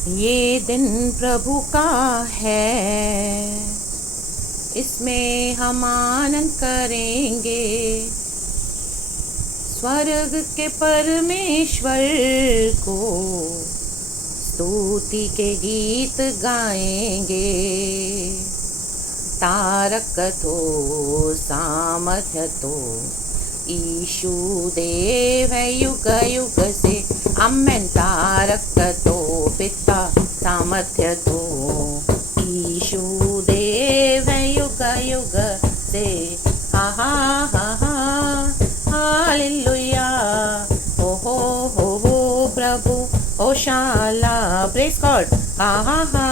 ये दिन प्रभु का है, इसमें हम आनंद करेंगे। स्वर्ग के परमेश्वर को स्तुति के गीत गाएंगे। तारक तो सामर्थ्य तो ईशु देव है युग युग से। अमेन। तारक तो पिता सामर्थ्य तो ईशु देव है युग युग से। हा हा हा हा हालेलुया। हो प्रभु होशाला। Praise God. हा हा हा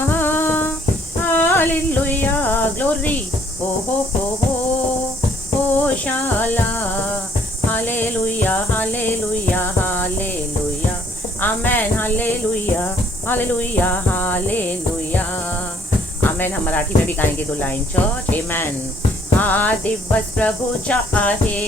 हालेलुया। ग्लोरी। हो होशाला। Hallelujah hallelujah hallelujah. Amen. Hallelujah hallelujah hallelujah. Amen. हम मराठी में भी गाएंगे 2 लाइन चर्च। आमेन। हा दिवस प्रभूचा आहे,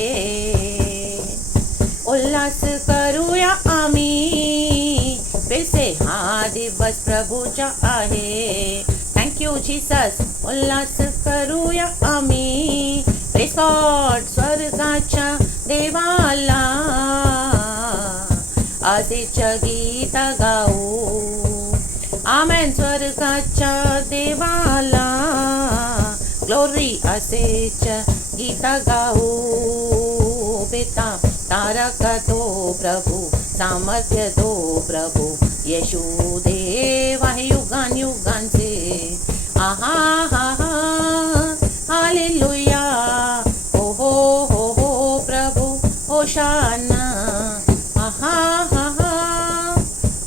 उल्हास करूया आम्ही। फिर से हा दिवस प्रभूचा आहे। Thank you Jesus. उल्हास करूया आम्ही। Praise God. स्वर्गाच्या देवाला असेच गीत गाऊ। आमेन। स्वर्गाच्या देवाला ग्लोरी असेच गीत गाऊ। पिता तारक तो प्रभु सामर्थ्य तो प्रभु येशू देव आहे युगान युगांचे। आहा हा हा हालेलुया। हो प्रभु होशाना। आहा हा हा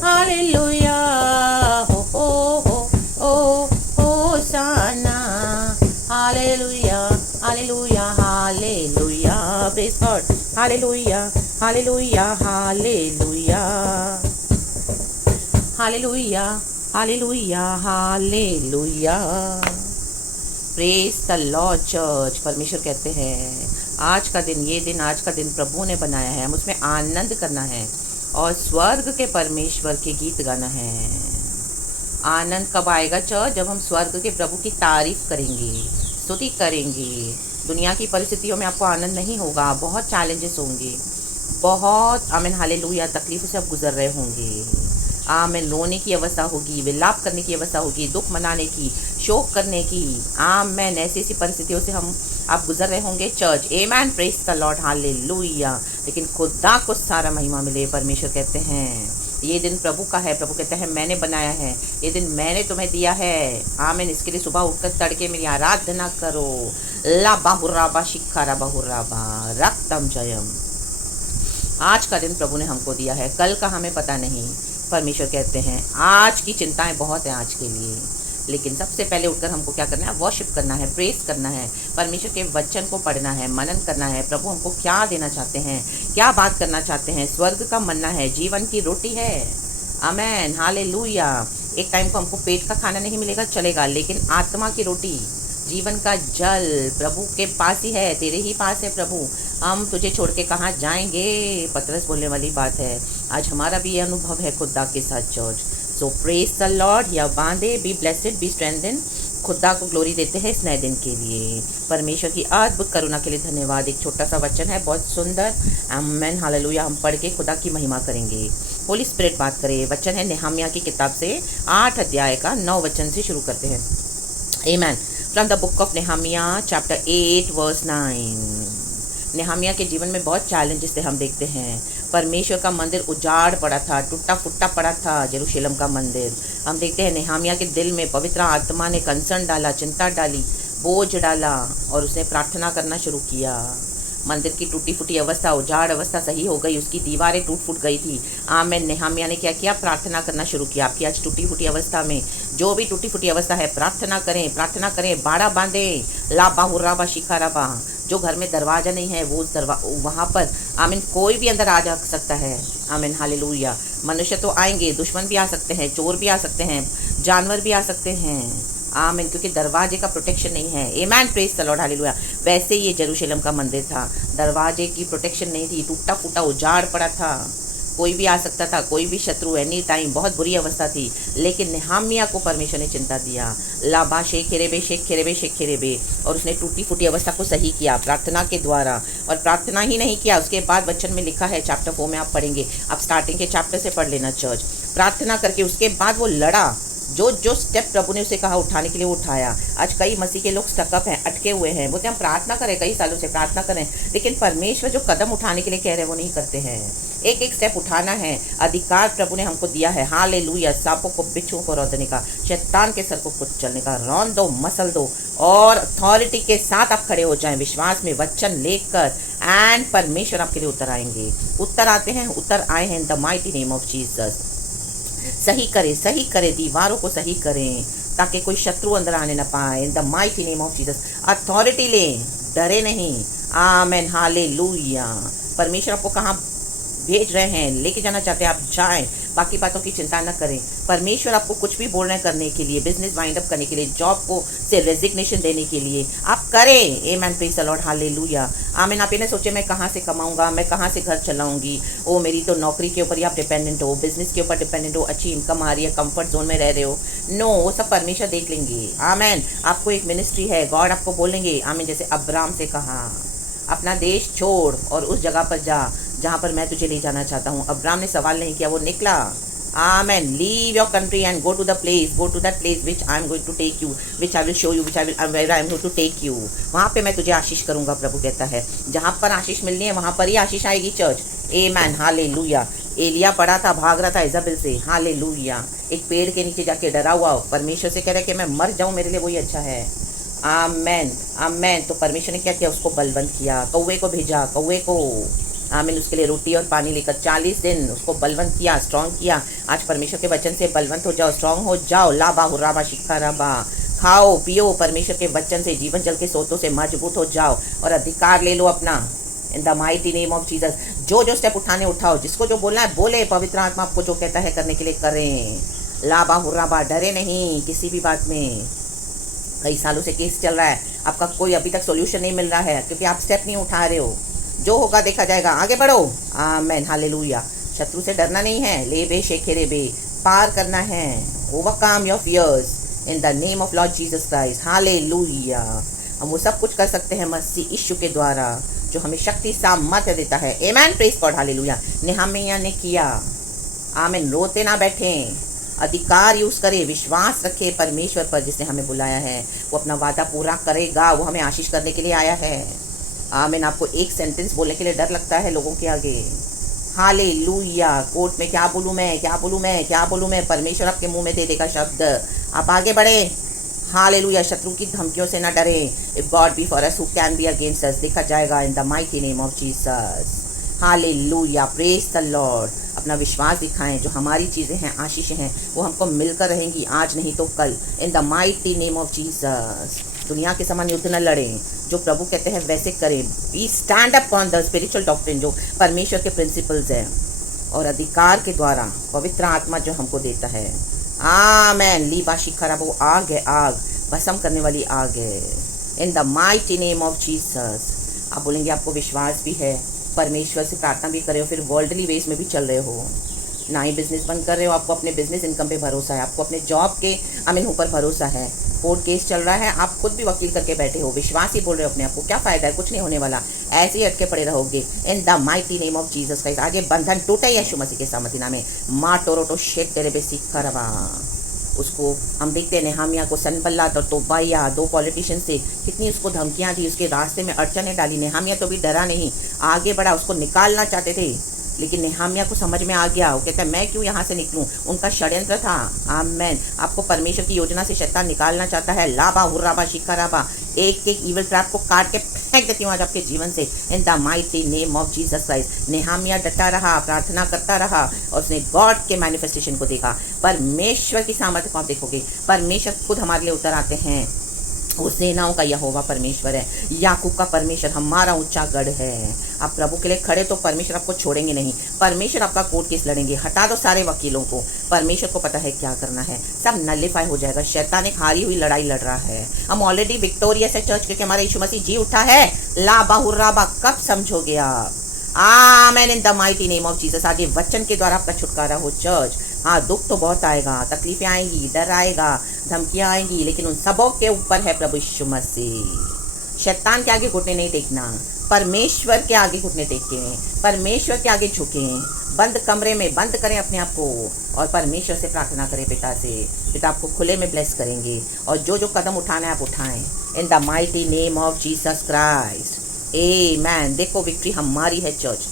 हालेलुया। हो hosanna. Hallelujah hallelujah hallelujah. Praise God. Hallelujah hallelujah hallelujah hallelujah hallelujah hallelujah. Praise the Lord church. परमेश्वर कहते हैं आज का दिन, ये दिन आज का दिन प्रभु ने बनाया है, हम उसमें आनंद करना है और स्वर्ग के परमेश्वर के गीत गाना है। आनंद कब आएगा चर्च? जब हम स्वर्ग के प्रभु की तारीफ करेंगे, स्तुति करेंगे। दुनिया की परिस्थितियों में आपको आनंद नहीं होगा, बहुत चैलेंजेस होंगे, बहुत आमीन हालेलुया तकलीफों से आप गुजर रहे होंगे। आमीन। रोने की अवस्था होगी, विलाप करने की अवस्था होगी, दुख मनाने की, शोक करने की। आमीन। ऐसी परिस्थितियों से आप गुजर रहे होंगे चर्च। आमीन। Praise the Lord hallelujah. लेकिन खुदा को सारा महिमा मिले। परमेश्वर कहते हैं ये दिन प्रभु का है। प्रभु कहते हैं मैंने बनाया है, ये दिन मैंने तुम्हें दिया है। आमीन। इसके लिए सुबह उठकर तड़के मेरी आराधना करो। ला बाहुराबा शिखारा बाहुराबा रक्तम जयम। आज का दिन प्रभु ने हमको दिया है, कल का हमें पता नहीं। परमेश्वर कहते हैं आज की चिंताएं बहुत हैं आज के लिए, लेकिन सबसे पहले उठकर हमको क्या करना है? वर्शिप करना है, प्रेस करना है, परमेश्वर के वचन को पढ़ना है, मनन करना है। प्रभु हमको क्या देना चाहते हैं, क्या बात करना चाहते हैं? स्वर्ग का मन्ना है, जीवन की रोटी है। Amen hallelujah. एक टाइम को हमको पेट का खाना नहीं मिलेगा चलेगा, लेकिन आत्मा की रोटी, जीवन का जल प्रभु के पास ही है, तेरे ही पास है प्रभु। हम तुझे छोड़ के कहाँ जाएंगे? पतरस बोलने वाली बात है। आज हमारा भी ये अनुभव है खुदा के साथ church. So praise the Lord. या बांधे, बी ब्लेस्ड, बी स्ट्रेंथन। खुदा को ग्लोरी देते हैं इस नए दिन के लिए। परमेश्वर की अद्भुत करुणा के लिए धन्यवाद। एक छोटा सा वचन है, बहुत सुंदर। Amen hallelujah. हम पढ़ के खुदा की महिमा करेंगे। होली स्पिरिट बात करे। वचन है नेहमिया की किताब से 8 अध्याय का 9 वचन से शुरू करते हैं। Amen. From the book of Nehemiah chapter 8 verse 9। Nehemiah के जीवन में बहुत चैलेंजेस थे, हम देखते हैं। परमेश्वर का मंदिर उजाड़ पड़ा था, टूटा फुट्टा पड़ा था यरूशलेम का मंदिर। हम देखते हैं नेहमिया के दिल में पवित्र आत्मा ने कंसर्न डाला, चिंता डाली, बोझ डाला और उसने प्रार्थना करना शुरू किया। मंदिर की टूटी फूटी अवस्था, उजाड़ अवस्था सही हो गई, उसकी दीवारें टूट फूट गई थी। आमीन। नेहमिया ने क्या किया? प्रार्थना करना शुरू किया। आपकी आज टूटी फूटी अवस्था में, जो भी टूटी फूटी अवस्था है, प्रार्थना करें, बाड़ा बांधें। ला बाहुराबा शिखाराबा। जो घर में दरवाजा नहीं है वो वहाँ पर आमीन कोई भी अंदर आ जा सकता है। आमीन हालेलुया। मनुष्य तो आएंगे, दुश्मन भी आ सकते हैं, चोर भी आ सकते हैं, जानवर भी आ सकते हैं। आमीन। क्योंकि दरवाजे का प्रोटेक्शन नहीं है। Amen. Praise the Lord hallelujah. वैसे ये यरूशलेम का मंदिर था, दरवाजे की प्रोटेक्शन नहीं थी, टूटा फूटा उजाड़ पड़ा था। कोई भी आ सकता था, कोई भी शत्रु, एनी टाइम, बहुत बुरी अवस्था थी, लेकिन नेहामिया को परमेश्वर ने चिंता दिया। लाबा शेख खेरेबे शेख खेरेबे शेख खेरेबे, और उसने टूटी फूटी अवस्था को सही किया प्रार्थना के द्वारा। और प्रार्थना ही नहीं किया, उसके बाद वचन में लिखा है, चैप्टर 4 में आप पढ़ेंगे, आप स्टार्टिंग के चैप्टर से पढ़ लेना चर्च। प्रार्थना करके उसके बाद वो लड़ा, जो जो स्टेप प्रभु ने उसे कहा उठाने के लिए वो उठाया। आज कई मसीह के लोग स्टकअप हैं, अटके हुए हैं, बोलते हम प्रार्थना करें, कई सालों से प्रार्थना करें, लेकिन परमेश्वर जो कदम उठाने के लिए कह रहे हैं वो नहीं करते हैं। एक एक स्टेप उठाना है। अधिकार प्रभु ने हमको दिया है, हालेलुया, सांपों को, बिच्छुओं को रौंदने का, शैतान के सर को कुचलने का। रौंद दो, मसल दो, और अथॉरिटी के साथ आप खड़े हो जाएं, विश्वास में वचन लेकर, एंड परमेश्वर आपके लिए उत्तर आएंगे। उत्तर आते हैं, उत्तर आए हैं इन the mighty name of Jesus. सही करें, दीवारों को सही करें, ताकि कोई शत्रु अंदर आने ना पाए। इन the mighty name of Jesus authority लें, डरे नहीं। आमेन, हालेलुया। परमेश्वर आपको कहाँ भेज रहे हैं, लेके जाना चाहते हैं, आप जाएं, बाकी बातों की चिंता न करें। परमेश्वर आपको कुछ भी बोल रहे हैं करने के लिए, बिजनेस वाइंड अप करने के लिए, जॉब को से रेजिग्नेशन देने के लिए, आप करें। आमेन, प्रेज़ द लॉर्ड, हालेलुया। आमीन। आप ये ना सोचे मैं कहाँ से कमाऊंगा, मैं कहाँ से घर चलाऊंगी, ओ मेरी तो नौकरी के ऊपर ही आप डिपेंडेंट हो, बिजनेस के ऊपर डिपेंडेंट हो, अच्छी इनकम आ रही है, कंफर्ट जोन में रह रहे हो। नो, वो सब परमेश्वर देख लेंगे। आमीन। आपको एक मिनिस्ट्री है, गॉड आपको बोलेंगे, आमीन, जैसे अब्राम से कहा, अपना देश छोड़ और उस जगह पर जा जहाँ पर मैं तुझे ले जाना चाहता हूँ। अब्राम ने सवाल नहीं किया, वो निकला। Amen. Leave your country and go to the place, go to that place which I am going to take you, which I will show you, which I will where I am going to take you. वहाँ पे मैं तुझे आशीष करूँगा, प्रभु कहता है। जहाँ पर आशीष मिलनी है वहाँ पर ही आशीष आएगी चर्च। आमेन, हालेलुया। एलिया पड़ा था, भाग रहा था इज़ाबेल से, हालेलुया। एक पेड़ के नीचे जाके डरा हुआ, परमेश्वर से कह रहा है कि मैं मर जाऊँ, मेरे लिए वही अच्छा है। आमेन, आमेन। तो परमेश्वर ने क्या किया, उसको बलवंत किया, कौवे को भेजा, कौवे को, आमीन, उसके लिए रोटी और पानी लेकर 40 दिन उसको बलवंत किया, स्ट्रॉन्ग किया। आज परमेश्वर के वचन से बलवंत हो जाओ, स्ट्रॉन्ग हो जाओ। लाबा हुर्राबा शिखा राबा, खाओ पियो परमेश्वर के वचन से, जीवन जल के सोतों से मजबूत हो जाओ और अधिकार ले लो अपना। इन the mighty name of Jesus. जो जो स्टेप उठाने उठाओ, जिसको जो बोलना है बोले, पवित्र आत्मा आपको जो कहता है करने के लिए करें। लाबा हुर्राबा, डरे नहीं किसी भी बात में। कई सालों से केस चल रहा है, आपका कोई अभी तक सॉल्यूशन नहीं मिल रहा है, क्योंकि आप स्टेप नहीं उठा रहे हो। जो होगा देखा जाएगा, आगे बढ़ो। आमेन, हालेलुया। शत्रु से डरना नहीं है, ले बे शेखेरे बे, पार करना है। Overcome your fears in the name of Lord Jesus Christ, hallelujah. हम वो सब कुछ कर सकते हैं मसीह यीशु के द्वारा, जो हमें शक्ति सामर्थ्य देता है। आमेन, प्रेज़ गॉड, हालेलुया। नेहमिया ने किया। आमेन। रोते ना बैठें, अधिकार यूज़ करें, विश्वास रखे परमेश्वर पर जिसने हमें बुलाया है। वो अपना वादा पूरा करेगा, वो हमें आशीष करने के लिए आया है। आमीन। आपको एक सेंटेंस बोलने के लिए डर लगता है लोगों के आगे, हालेलुया। कोर्ट में क्या बोलूँ मैं, क्या बोलूँ मैं, क्या बोलूँ मैं, परमेश्वर आपके मुंह में दे देगा शब्द। आप आगे बढ़े, हालेलुया। शत्रु की धमकियों से ना डरें। If God be for us who can be against us, देखा जाएगा in the mighty name of Jesus, hallelujah, praise the Lord. अपना विश्वास दिखाएं, जो हमारी चीज़ें हैं, आशीषें हैं, वो हमको मिलकर रहेंगी, आज नहीं तो कल, इन the mighty name of Jesus. दुनिया के समान युद्ध न लड़ें, जो प्रभु कहते हैं वैसे करें। We stand up on the spiritual doctrine, जो परमेश्वर के प्रिंसिपल्स हैं, और अधिकार के द्वारा पवित्र आत्मा जो हमको देता है। आमेन। लीबा शिखरा, वो आग है, आग, भस्म करने वाली आग है। इन the mighty name of Jesus. आप बोलेंगे आपको विश्वास भी है, परमेश्वर से प्रार्थना भी कर रहे हो, फिर वर्ल्डली वेज में भी चल रहे हो, ना ही बिजनेस बंद कर रहे हो, आपको अपने बिजनेस इनकम पे भरोसा है, आपको अपने जॉब के आमीन ऊपर भरोसा है, कोर्ट केस चल रहा है, आप खुद भी वकील करके बैठे हो, विश्वास ही बोल रहे हो अपने आप को, क्या फ़ायदा है, कुछ नहीं होने वाला, ऐसे ही अटके पड़े रहोगे। इन the mighty name of Jesus Christ. आगे बंधन टूटे यीशु मसीह के सामर्थ्य नाम में। माँ टोरोटो शेट तेरे बेसी खरवा। उसको हम देखते हैं नेहमिया को सनबल्लात और तोबाया, दो पॉलिटिशियन से कितनी उसको धमकियां दी, उसके रास्ते में अड़चनें डाली। नेहमिया तो भी डरा नहीं, आगे बढ़ा, उसको निकालना चाहते थे, लेकिन नेहमिया को समझ में आ गया। वो कहता है मैं क्यों यहाँ से निकलूँ, उनका षड्यंत्र था। आमेन। आपको परमेश्वर की योजना से शैतान निकालना चाहता है। लाबा हुर्राबा शिकाराबा, एक एक ईवल ट्रैप को काट के फेंक देती हूँ आज आपके जीवन से, in the mighty name of Jesus Christ. Nehemiah डटा रहा, प्रार्थना करता रहा, और उसने गॉड के मैनिफेस्टेशन को देखा। परमेश्वर की सामर्थ्य को आप देखोगे, परमेश्वर खुद हमारे लिए उतर आते हैं। वो सेनाओं का यहोवा परमेश्वर है, याकूब का परमेश्वर हमारा ऊंचा गढ़ है। आप प्रभु के लिए खड़े तो परमेश्वर आपको छोड़ेंगे नहीं, परमेश्वर आपका कोर्ट केस लड़ेंगे। हटा दो सारे वकीलों को, परमेश्वर को पता है क्या करना है, सब नलिफाई हो जाएगा। शैतान एक हारी हुई लड़ाई लड़ रहा है, हम ऑलरेडी विक्टोरियस है चर्च, क्योंकि हमारा यीशु मसीह जी उठा है। लाबा हुर्राबा, कब समझोगे आप? Amen in the mighty name of Jesus. आज ये वचन के द्वारा आपका छुटकारा हो चर्च। हाँ, दुख तो बहुत आएगा, तकलीफें आएंगी, डर आएगा, धमकियां आएंगी, लेकिन उन सबों के ऊपर है प्रभु यीशु मसीह। शैतान के आगे घुटने नहीं टेकना, परमेश्वर के आगे घुटने टेकें, परमेश्वर के आगे झुकें, बंद कमरे में बंद करें अपने आप को और परमेश्वर से प्रार्थना करें पिता से। पिता आपको खुले में ब्लेस करेंगे और जो जो कदम उठाना है आप उठाएं in the mighty name of Jesus Christ. Amen. देखो विक्ट्री हमारी है चर्च,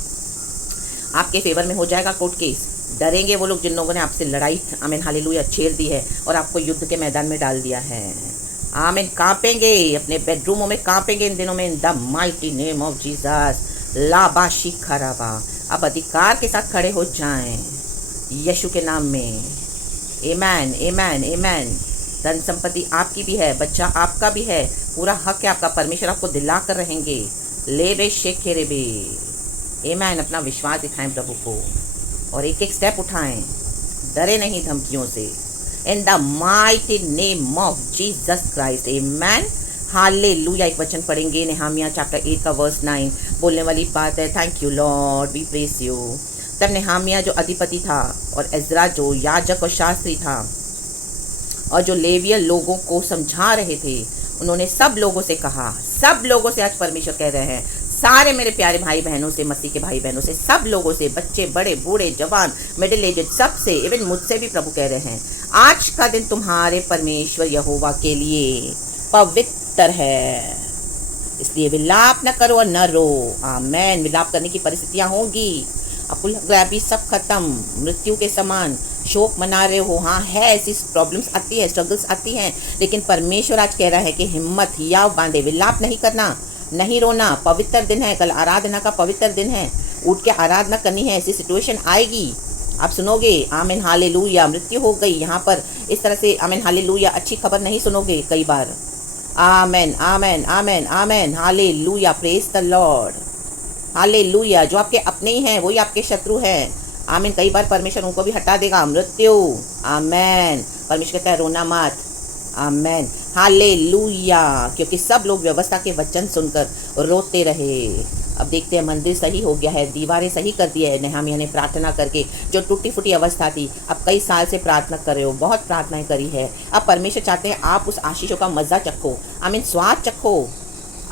आपके फेवर में हो जाएगा कोर्ट केस। डरेंगे वो लोग जिन लोगों ने आपसे लड़ाई आमीन हालेलुया छेड़ दी है और आपको युद्ध के मैदान में डाल दिया है। आमीन। कांपेंगे, अपने बेडरूमों में कांपेंगे इन दिनों में in the mighty name of Jesus. लाबाशी खराबा। अब अधिकार के साथ खड़े हो जाएं यीशु के नाम में। आमेन आमेन आमेन। धन संपत्ति आपकी भी है, बच्चा आपका भी है, पूरा हक है आपका। परमेश्वर आपको दिला कर रहेंगे। ले बे शेखे रे बे। आमेन। अपना विश्वास दिखाएं प्रभु को और एक एक स्टेप उठाएं, डरे नहीं धमकियों से in the mighty name of Jesus Christ. Amen hallelujah. एक वचन पढ़ेंगे नेहमिया चैप्टर 8 का वर्स 9। बोलने वाली बात है, thank you Lord, we praise you. तब नेहमिया जो अधिपति था और एजरा जो याजक और शास्त्री था और जो लेविय लोगों को समझा रहे थे, उन्होंने सब लोगों से कहा, सब लोगों से आज परमेश्वर कह रहे हैं, सारे मेरे प्यारे भाई बहनों से, मसीह के भाई बहनों से, सब लोगों से, बच्चे बड़े बूढ़े जवान मिडिल एजेड, सबसे, इवन मुझसे भी प्रभु कह रहे हैं, आज का दिन तुम्हारे परमेश्वर यहोवा के लिए पवित्र है, इसलिए विलाप न करो और न रो। आमेन। विलाप करने की परिस्थितियां होंगी, आपको लग रहा है अभी सब खत्म, मृत्यु के समान शोक मना रहे हो। हाँ है, ऐसी प्रॉब्लम्स आती है, स्ट्रगल्स आती हैं, लेकिन परमेश्वर आज कह रहा है कि हिम्मत याव बांधे, विलाप नहीं करना, नहीं रोना। पवित्र दिन है, कल आराधना का पवित्र दिन है, उठ के आराधना करनी है। ऐसी सिचुएशन आएगी, आप सुनोगे आमीन हालेलुया, मृत्यु हो गई यहाँ पर, इस तरह से आमीन हालेलुया, अच्छी खबर नहीं सुनोगे कई बार। Amen amen amen amen hallelujah, praise the Lord hallelujah. जो आपके अपने ही हैं वही आपके शत्रु हैं। आमीन। कई बार परमेश्वर उनको भी हटा देगा, मृत्यु। आमेन। परमेश्वर कहता है रोना मत। Amen hallelujah. क्योंकि सब लोग व्यवस्था के वचन सुनकर रोते रहे। अब देखते हैं मंदिर सही हो गया है, दीवारें सही कर दी है नेहमिया ने प्रार्थना करके। जो टूटी फूटी अवस्था थी, अब कई साल से प्रार्थना कर रहे हो, बहुत प्रार्थनाएं करी है, अब परमेश्वर चाहते हैं आप उस आशीषों का मजा चखो, आमीन, स्वाद चखो।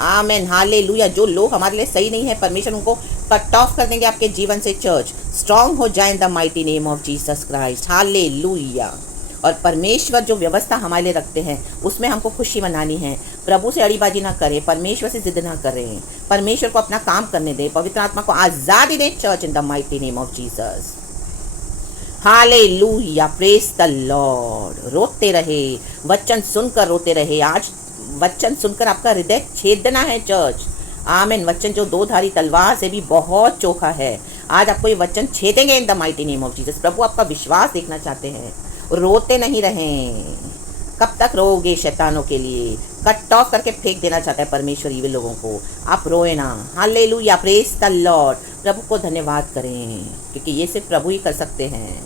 आमीन हालेलुया। जो लोग हमारे लिए सही नहीं है, परमेश्वर उनको कट ऑफ कर देंगे आपके जीवन से। चर्च स्ट्रांग हो जाए इन the mighty name of Jesus Christ. Hallelujah. और परमेश्वर जो व्यवस्था हमारे लिए रखते हैं उसमें हमको खुशी मनानी है। प्रभु से अड़ीबाजी ना करें, परमेश्वर से जिद ना करें, परमेश्वर को अपना काम करने दें, पवित्र आत्मा को आज़ादी दें। Church in the mighty name of Jesus. Hallelujah, praise the Lord. रोते रहे, वचन सुनकर रोते रहे। आज वचन सुनकर आपका हृदय छेदना है चर्च। आमीन। वचन जो दो धारी तलवार से भी बहुत चोखा है, आज आपको ये वचन छेदेंगे in the mighty name of Jesus. प्रभु आपका विश्वास देखना चाहते हैं, रोते नहीं रहें। कब तक रोओगे शैतानों के लिए? कट ऑफ करके फेंक देना चाहता है परमेश्वर ईविल लोगों को। आप रोए ना। Hallelujah, praise the Lord. प्रभु को धन्यवाद करें क्योंकि ये सिर्फ प्रभु ही कर सकते हैं।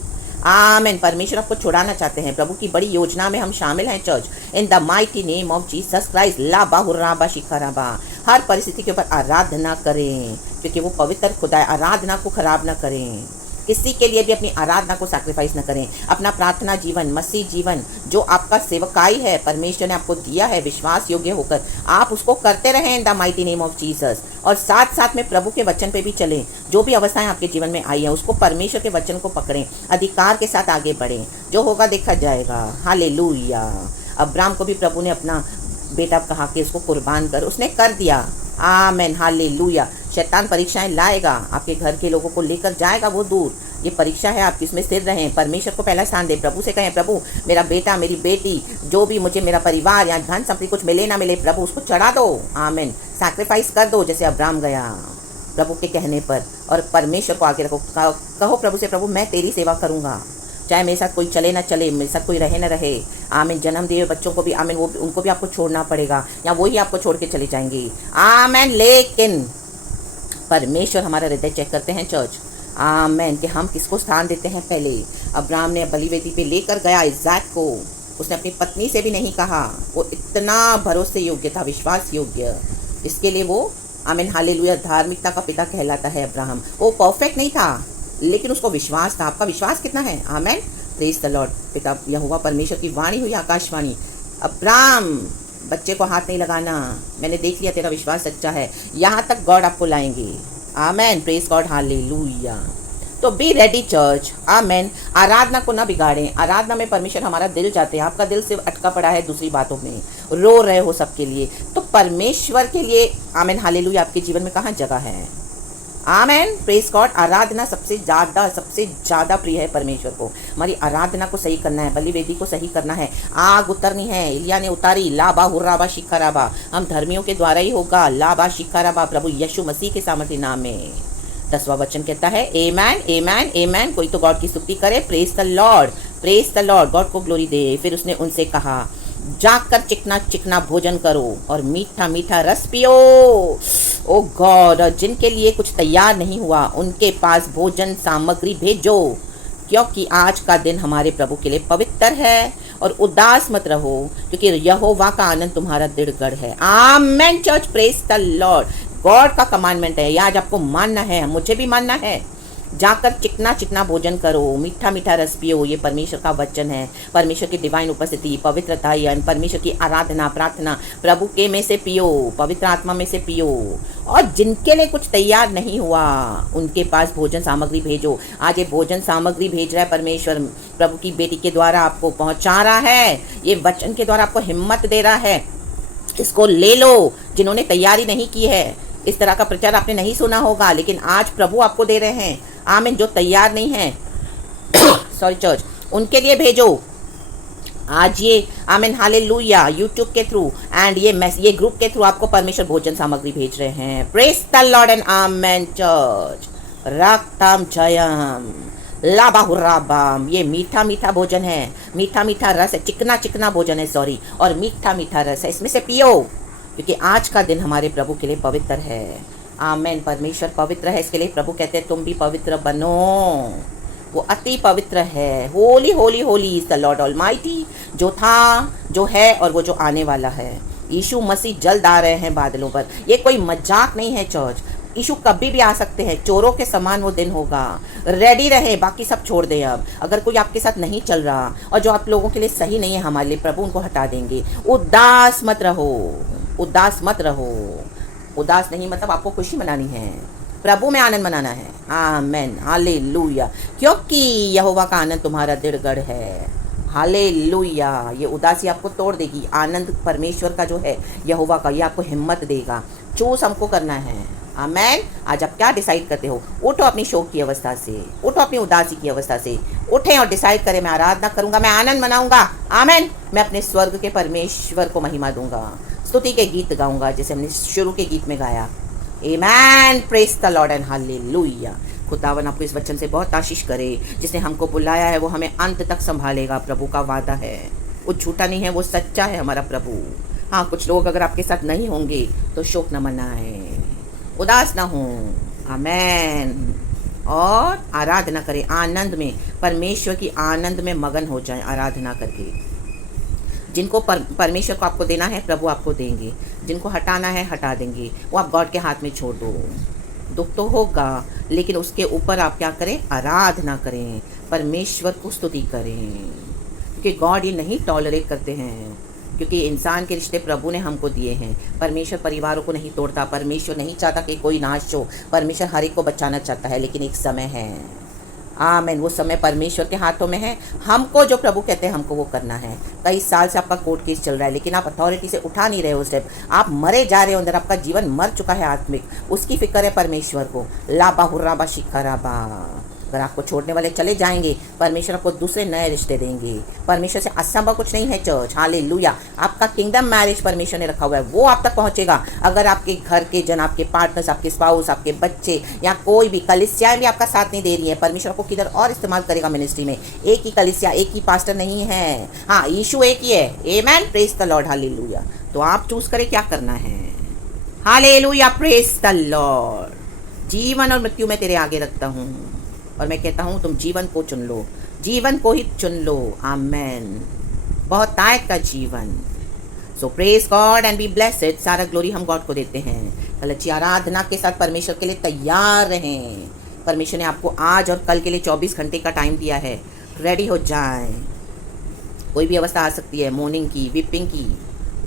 आमीन। परमेश्वर आपको छुड़ाना चाहते हैं, प्रभु की बड़ी योजना में हम शामिल हैं church in the mighty name of Jesus Christ. ला बाहुराबा शिखराबा। हर परिस्थिति के ऊपर आराधना करें क्योंकि वो पवित्र खुदा है। आराधना को खराब ना करें, किसी के लिए भी अपनी आराधना को सैक्रिफाइस न करें। अपना प्रार्थना जीवन, मसीह जीवन जो आपका सेवकाई है, परमेश्वर ने आपको दिया है विश्वास योग्य होकर, आप उसको करते रहें इन the mighty name of Jesus. और साथ साथ में प्रभु के वचन पे भी चलें। जो भी अवस्थाएं आपके जीवन में आई हैं उसको परमेश्वर के वचन को पकड़ें, अधिकार के साथ आगे बढ़ें। जो होगा देखा जाएगा। हालेलुया। अब्राहम को भी प्रभु ने अपना बेटा कहा कि उसको कुर्बान कर, उसने कर दिया। आमीन हालेलुया। शैतान परीक्षाएं लाएगा, आपके घर के लोगों को लेकर जाएगा वो दूर। ये परीक्षा है आपकी, इसमें स्थिर रहें, परमेश्वर को पहला स्थान दें। प्रभु से कहें, प्रभु मेरा बेटा, मेरी बेटी, जो भी मुझे, मेरा परिवार या धन संपत्ति कुछ मिले ना मिले, प्रभु उसको चढ़ा दो। आमीन। सैक्रिफाइस कर दो जैसे अब्राहम गया प्रभु के कहने पर, और परमेश्वर को आगे रखो। कहो प्रभु से, प्रभु मैं तेरी सेवा करूँगा, चाहे मेरे साथ कोई चले ना चले, मेरे साथ कोई रहे ना रहे। आमीन। जन्म दिए बच्चों को भी आमीन, वो उनको भी आपको छोड़ना पड़ेगा या वो ही आपको छोड़ के चले जाएंगे। आमीन। लेकिन परमेश्वर हमारा हृदय चेक करते हैं चर्च। आमीन। कि हम किसको स्थान देते हैं पहले। अब्राहम ने बलिवेदी पे लेकर गया इज़ाक को, उसने अपनी पत्नी से भी नहीं कहा। वो इतना भरोसे योग्य था, विश्वास योग्य, इसके लिए वो आमीन हालेलुया। धार्मिकता का पिता कहलाता है अब्राहम। वो परफेक्ट नहीं था, लेकिन उसको विश्वास था। आपका विश्वास कितना है? आमीन, प्रेज द लॉर्ड। पिता यहोवा परमेश्वर की वाणी हुई, आकाशवाणी, अब्राहम बच्चे को हाथ नहीं लगाना, मैंने देख लिया तेरा विश्वास सच्चा है, यहाँ तक गॉड आपको लाएंगे। आमेन, प्रेज गॉड, हालेलुया। तो बी रेडी चर्च, आमेन। आराधना को ना बिगाड़ें। आराधना में परमेश्वर हमारा दिल चाहते हैं। आपका दिल सिर्फ अटका पड़ा है दूसरी बातों में, रो रहे हो सबके लिए, तो परमेश्वर के लिए आमेन हालेलुया आपके जीवन में कहाँ जगह है? Amen, praise God. आराधना सबसे ज़्यादा प्रिय है परमेश्वर को। हमारी आराधना को सही करना है, बलि वेदी को सही करना है, आग उतरनी है। इलिया ने उतारी, लाबा हुर्राबा शिखराबा। हम धर्मियों के द्वारा ही होगा, लाबा शिखराबा, प्रभु यीशु मसीह के सामर्थ्य नाम में। 10वां वचन कहता है एमैन एमैन एमैन। कोई तो गॉड की स्तुति करे, praise the Lord, praise the Lord, God को ग्लोरी दे। फिर उसने उनसे कहा, जाकर चिकना चिकना भोजन करो और मीठा मीठा रस पियो। ओ गॉड, जिनके लिए कुछ तैयार नहीं हुआ उनके पास भोजन सामग्री भेजो, क्योंकि आज का दिन हमारे प्रभु के लिए पवित्र है। और उदास मत रहो, क्योंकि यहोवा का आनंद तुम्हारा दृढ़ है। Amen church, praise the Lord. God का कमांडमेंट है, ये आज आपको मानना है, मुझे भी मानना है। जाकर चिकना चिकना भोजन करो, मीठा मीठा रस पियो। ये परमेश्वर का वचन है, परमेश्वर की डिवाइन उपस्थिति, पवित्रता, परमेश्वर की आराधना, प्रार्थना प्रभु के में से पियो, पवित्र आत्मा में से पियो। और जिनके लिए कुछ तैयार नहीं हुआ उनके पास भोजन सामग्री भेजो। आज ये भोजन सामग्री भेज रहा है परमेश्वर, प्रभु की बेटी के द्वारा आपको पहुंचा रहा है। ये वचन के द्वारा आपको हिम्मत दे रहा है, इसको ले लो। जिन्होंने तैयारी नहीं की है, इस तरह का प्रचार आपने नहीं सुना होगा, लेकिन आज प्रभु आपको दे रहे हैं। आमीन। जो तैयार नहीं है सॉरी चर्च, उनके लिए भेजो आज ये। आमीन हालेलुया। यूट्यूब के थ्रू एंड ये ग्रुप के थ्रू आपको परमेश्वर भोजन सामग्री भेज रहे हैं। Praise the Lord and amen church. रक्तम जयम लाबाहुराबाम। ये मीठा मीठा भोजन है, मीठा मीठा रस है, चिकना चिकना भोजन है सॉरी, और मीठा मीठा रस है, इसमें से पियो, क्योंकि आज का दिन हमारे प्रभु के लिए पवित्र है। आमेन। परमेश्वर पवित्र है, इसके लिए प्रभु कहते हैं तुम भी पवित्र बनो। वो अति पवित्र है। Holi Holi Holi is the Lord almighty, जो था, जो है और वो जो आने वाला है। यीशु मसीह जल्द आ रहे हैं बादलों पर। ये कोई मजाक नहीं है चर्च, यीशु कभी भी आ सकते हैं। चोरों के समान वो दिन होगा, रेडी रहे, बाकी सब छोड़ दें। अब अगर कोई आपके साथ नहीं चल रहा और जो आप लोगों के लिए सही नहीं है हमारे लिए, प्रभु उनको हटा देंगे। उदास मत रहो, उदास मत रहो। उदास नहीं मतलब आपको खुशी मनानी है, प्रभु में आनंद मनाना है। Amen hallelujah. क्योंकि यहोवा का आनंद तुम्हारा दृढ़ है। हालेलुया। ये उदासी आपको तोड़ देगी। आनंद परमेश्वर का जो है, यहोवा का, ये आपको हिम्मत देगा। चूज हमको करना है। आमेन। आज आप क्या डिसाइड करते हो? उठो अपनी शोक की अवस्था से, उठो अपनी उदासी की अवस्था से, उठें और डिसाइड करें मैं आराधना करूंगा, मैं आनंद मनाऊंगा। आमेन। मैं अपने स्वर्ग के परमेश्वर को महिमा दूंगा, स्तुति के गीत गाऊंगा जैसे हमने शुरू के गीत में गाया। Amen, praise the Lord and hallelujah. खुदावन आपको इस वचन से बहुत आशीष करे। जिसने हमको बुलाया है वो हमें अंत तक संभालेगा। प्रभु का वादा है, वो झूठा नहीं है, वो सच्चा है हमारा प्रभु। हाँ, कुछ लोग अगर आपके साथ नहीं होंगे तो शोक न मनाएं, उदास ना हो। आमेन। और आराधना करें आनंद में, परमेश्वर की आनंद में मगन हो जाएं आराधना करके। जिनको परमेश्वर को आपको देना है प्रभु आपको देंगे, जिनको हटाना है हटा देंगे। वो आप गॉड के हाथ में छोड़ दो। दुख तो होगा, लेकिन उसके ऊपर आप क्या करें? आराधना करें, परमेश्वर को स्तुति करें, क्योंकि गॉड ये नहीं टॉलरेट करते हैं। क्योंकि इंसान के रिश्ते प्रभु ने हमको दिए हैं। परमेश्वर परिवारों को नहीं तोड़ता। परमेश्वर नहीं चाहता कि कोई नाश हो। परमेश्वर हर एक को बचाना चाहता है, लेकिन एक समय है। आमीन। वो समय परमेश्वर के हाथों में है। हमको जो प्रभु कहते हैं हमको वो करना है। कई साल से आपका कोर्ट केस चल रहा है, लेकिन आप अथॉरिटी से उठा नहीं रहे हो स्टेप। आप मरे जा रहे हो अंदर, आपका जीवन मर चुका है आत्मिक। उसकी फिक्र है परमेश्वर को। लाबा हुर्राबा शिखराबा। अगर आपको छोड़ने वाले चले जाएंगे, परमेश्वर आपको दूसरे नए रिश्ते देंगे। परमेश्वर से असंभव कुछ नहीं है चर्च। हालेलुया। आपका किंगडम मैरिज परमेश्वर ने रखा हुआ है, वो आप तक पहुंचेगा। अगर आपके घर के जन, आपके पार्टनर्स, आपके स्पाउस, आपके बच्चे या कोई भी कलीसियाएं भी आपका साथ नहीं दे रही है, परमेश्वर आपको किधर और इस्तेमाल करेगा मिनिस्ट्री में। एक ही कलीसिया, एक ही पास्टर नहीं है। हाँ, यीशु एक ही है। Amen, praise the Lord, hallelujah. तो आप चूज करें क्या करना है। Hallelujah, praise the Lord. जीवन और मृत्यु में तेरे आगे रखता हूँ, और मैं कहता हूँ तुम जीवन को चुन लो, जीवन को ही चुन लो। आमेन। बहुत तायत का जीवन। So praise God and be blessed. सारा ग्लोरी हम गॉड को देते हैं। कलची आराधना के साथ परमेश्वर के लिए तैयार रहें। परमेश्वर ने आपको आज और कल के लिए 24 घंटे का टाइम दिया है, रेडी हो जाएं। कोई भी अवस्था आ सकती है, मॉर्निंग की, वीपिंग की,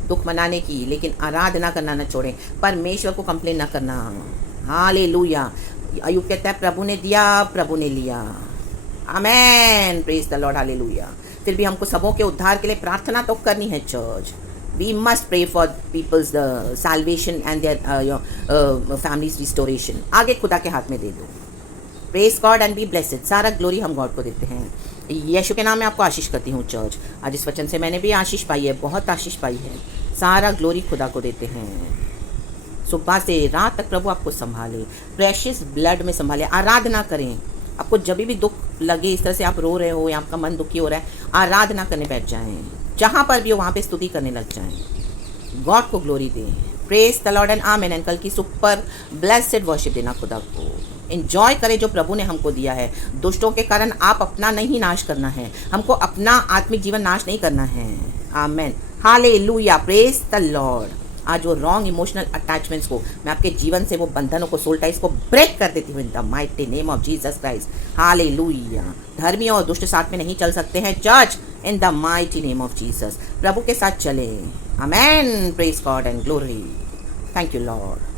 दुख मनाने की, लेकिन आराधना करना न छोड़ें, परमेश्वर को कंप्लेन न करना। हालेलुया। अय्यूब कहता है प्रभु ने दिया, प्रभु ने लिया। आमेन, प्रेज द लॉर्ड, हालेलुया। फिर भी हमको सबों के उद्धार के लिए प्रार्थना तो करनी है church. We must pray for people's salvation and their families restoration। आगे खुदा के हाथ में दे दो। Praise God and be blessed. सारा ग्लोरी हम गॉड को देते हैं। यीशु के नाम में आपको आशीष करती हूँ चर्च। आज इस वचन से मैंने भी आशीष पाई है, बहुत आशीष पाई है। सारा ग्लोरी खुदा को देते हैं। सुबह से रात तक प्रभु आपको संभाले, प्रेशियस ब्लड में संभाले। आराधना करें। आपको जब भी दुख लगे, इस तरह से आप रो रहे हो या आपका मन दुखी हो रहा है, आराधना करने बैठ जाएं। जहाँ पर भी हो वहाँ पे स्तुति करने लग जाएं। गॉड को ग्लोरी दें। Praise the Lord and amen. And कल की सुपर ब्लेस्ड वर्शिप देना खुदा को। एंजॉय करें जो प्रभु ने हमको दिया है। दुष्टों के कारण आप अपना नहीं नाश करना है, हमको अपना आत्मिक जीवन नाश नहीं करना है। आमेन, हालेलुया, प्रेज द लॉर्ड। आज वो रॉन्ग इमोशनल अटैचमेंट्स को मैं आपके जीवन से, वो बंधनों को, सोल टाइज को ब्रेक कर देती हूँ in the mighty name of Jesus Christ. Hallelujah. धर्मी और दुष्ट साथ में नहीं चल सकते हैं church, in the mighty name of Jesus. प्रभु के साथ चले। Amen, praise God and glory. Thank you Lord.